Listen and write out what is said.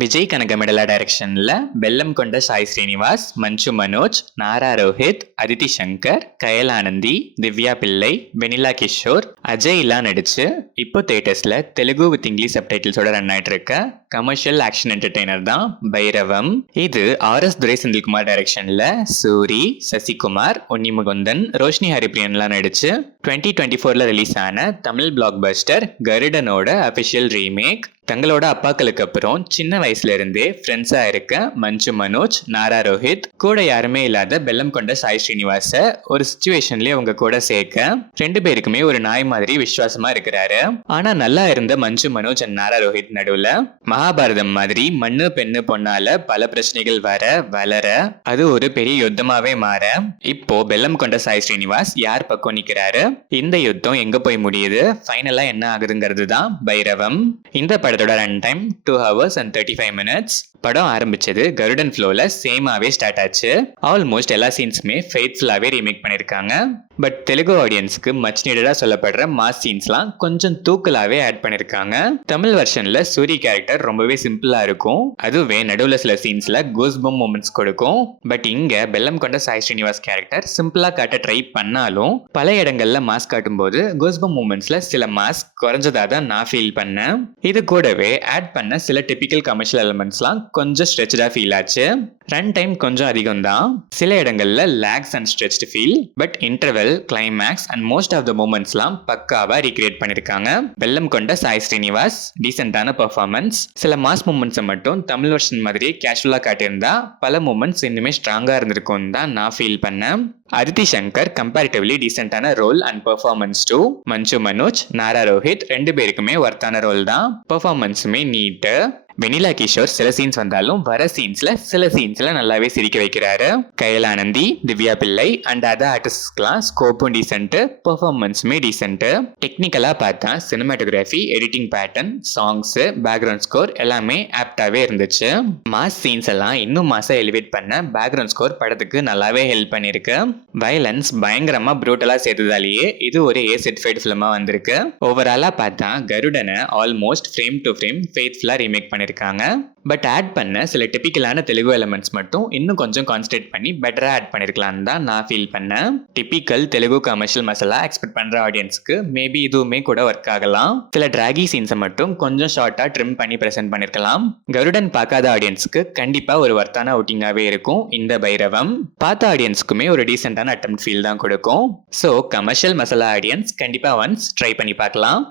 விஜய் கனகமெடலா டைரக்ஷன்ல பெல்லம் கொண்ட சாய் ஸ்ரீனிவாஸ், மஞ்சு மனோஜ், நாரா ரோஹித், அதித்தி சங்கர், கயலானந்தி, திவ்யா பிள்ளை, வெனிலா கிஷோர், அஜய்லாம் நடிச்சு இப்போ தியேட்டர்ஸ்ல தெலுங்கு வித் இங்கிலீஷ் சப்டைட்டில்ஸோட ரன் ஆயிட்டு இருக்க கமர்ஷியல் ஆக்ஷன் என்டர்டெய்னர் தான் பைரவம். இது RS துரை செந்தில்குமார் டைரக்ஷன்ல சூரி, சசிகுமார், உன்னிமுகுந்தன், ரோஷினி ஹரிப்ரியன்லாம் நடிச்சு 2024ல ரிலீஸ் ஆன தமிழ் பிளாக் பஸ்டர் கருடனோட அபிஷியல் ரீமேக். தங்களோட அப்பாக்களுக்கு அப்புறம் சின்ன வயசுல இருந்தே ஃப்ரெண்ட்ஸா இருக்க மஞ்சு மனோஜ், நாரா ரோஹித் கூட யாருமே இல்லாத பெல்லம் கொண்ட சாய் ஸ்ரீனிவாச ஒரு சிச்சுவேஷன்லயே அவங்க கூட சேர்க்க ரெண்டு பேருக்குமே ஒரு நாய் மாதிரி விசுவாசமா இருக்கிறாரு. ஆனா நல்லா இருந்த மஞ்சு மனோஜ் அண்ட் நாரா ரோஹித் நடுவுல மகாபாரதம் மாதிரி மண்ணு பெண்ணு பொண்ணால பல பிரச்சனைகள் வர வளர அது ஒரு பெரிய யுத்தமாவே மாற இப்போ பெல்லம் கொண்ட சாய் ஸ்ரீனிவாஸ் யார் பக்கம் நிக்கிறாரு, இந்த யுத்தம் எங்க போய் முடியுது, ஃபைனலா என்ன ஆகுதுங்கிறது தான் பைரவம். இந்த படத்தோட run time 2 hours and 35 minutes. படம் ஆரம்பிச்சது கருடன் ஃப்ளோல சேமாவே ஸ்டார்ட் ஆச்சு. ஆல்மோஸ்ட் எல்லா சீன்ஸுமே ஃபெய்த்ஃபுல்லாவே ரீமேக் பண்ணிருக்காங்க. பட் தெலுங்கு ஆடியன்ஸ்க்கு மச் நீடடா சொல்லப்படுற மாஸ் சீன்ஸ்லாம் கொஞ்சம் தூக்கலாவே ஆட் பண்ணிருக்காங்க. தமிழ் வெர்ஷன்ல சூரி கேரக்டர் ரொம்பவே சிம்பிளா இருக்கும், அதுவே நடுவுல சில சீன்ஸ்ல கூஸ்பம் மூமெண்ட்ஸ் கொடுக்கும். பட் இங்க பெல்லம் கொண்ட சாய் ஸ்ரீனிவாஸ் கேரக்டர் சிம்பிளா காட்ட ட்ரை பண்ணாலும் பல இடங்கள்ல மாஸ் காட்டும் போது கூஸ்பம் மூமெண்ட்ஸ்ல சில மாஸ் குறைஞ்சதா தான் நான் ஃபீல் பண்ணேன். இது கூடவே ஆட் பண்ண சில டிபிக்கல் கமர்ஷியல் எலிமெண்ட்ஸ்லாம் கொஞ்சம் ஸ்ட்ரெச்சடா ஃபீல் ஆச்சு. ரன் டைம் கொஞ்சம் அதிகம் தான், சில இடங்கள்ல lags and stretched feel. But interval, climax and most of the மூமெண்ட்ஸ்லாம் பக்காவா ரீக்ரியேட் பண்ணிருக்காங்க. பெல்லம் கொண்ட சாய் ஸ்ரீனிவாஸ் டீசென்டான பெர்ஃபார்மன்ஸ். சில மாஸ் மூமெண்ட்ஸை மட்டும் தமிழ் வெர்ஷன் மாதிரியே கேஷுவலா காட்டியிருந்தா பல மூமெண்ட்ஸ் இன்னுமே ஸ்ட்ராங்கா இருந்திருக்கும் தான் நான் ஃபீல் பண்ணேன். அதித்தி சங்கர் கம்பேரிட்டிவ்லி டீசென்டான role and performance too. Manchu Manoj, Nara Rohit ரெண்டு பேருக்குமே ஒர்த்தான ரோல் தான், பெர்ஃபார்மன்ஸுமே நீட்டு. வெனிலா கிஷோர் சில சீன்ஸ் வந்தாலும் வர சீன்ஸ்ல சில சீன்ஸ்ல நல்லாவே சிரிக்க வைக்கிறாரு. கயலானந்தி, திவ்யா பிள்ளை அண்ட் அதர் ஆர்டிஸ்ட்லாம் ஸ்கோப்பும் டீசென்ட், பெர்ஃபார்மன்ஸுமே டீசென்ட். டெக்னிக்கலா பார்த்தா cinematography, editing pattern, songs, background score எல்லாமே ஆப்டாவே இருந்துச்சு. மாஸ் சீன்ஸ் எல்லாம் இன்னும் மாசா எலிவேட் பண்ண பேக்ரவுண்ட் ஸ்கோர் படத்துக்கு நல்லாவே ஹெல்ப் பண்ணிருக்கு. வயலன்ஸ் பயங்கரமா ப்ரூட்டலா சேர்த்ததாலேயே இது ஒரு A சர்டிஃபைட் ஃபிலிமா வந்திருக்கு. ஓவராலா பார்த்தா கருடனை ஆல்மோஸ்ட் ஃப்ரேம் டு ஃப்ரேம் ஃபெய்த்ஃபுல்லா ரீமேக் பண்ணிருக்காங்க. பட் ஆட் பண்ண சில டிபிக்கலான தெலுங்கு எலிமெண்ட்ஸ் மட்டும் இன்னும் கொஞ்சம் கான்சன்ட்ரேட் பண்ணி பெட்டரா ஆட் பண்ணிருக்கலாம்னு தான் நான் ஃபீல் பண்ணேன். Typical Telugu commercial masala expect பண்ற ஆடியன்ஸ்க்கு மேபி இதுவுமே கூட ஒர்க் ஆகலாம். சில டிராகி சீன்ஸை மட்டும் கொஞ்சம் ஷார்ட்டா ட்ரிம் பண்ணி பிரசென்ட் பண்ணிருக்கலாம். கருடன் பார்க்காத ஆடியன்ஸ்க்கு கண்டிப்பா ஒரு ஒர்த்தான அவுட்டிங்காவே இருக்கும் இந்த பைரவம். பார்த்த ஆடியன்ஸ்க்குமே ஒரு டீசென்டான அட்டெம்ப்ட் ஃபீல் தான் கொடுக்கும். ஸோ கமர்ஷியல் மசாலா ஆடியன்ஸ் கண்டிப்பா ஒன்ஸ் ட்ரை பண்ணி பார்க்கலாம்.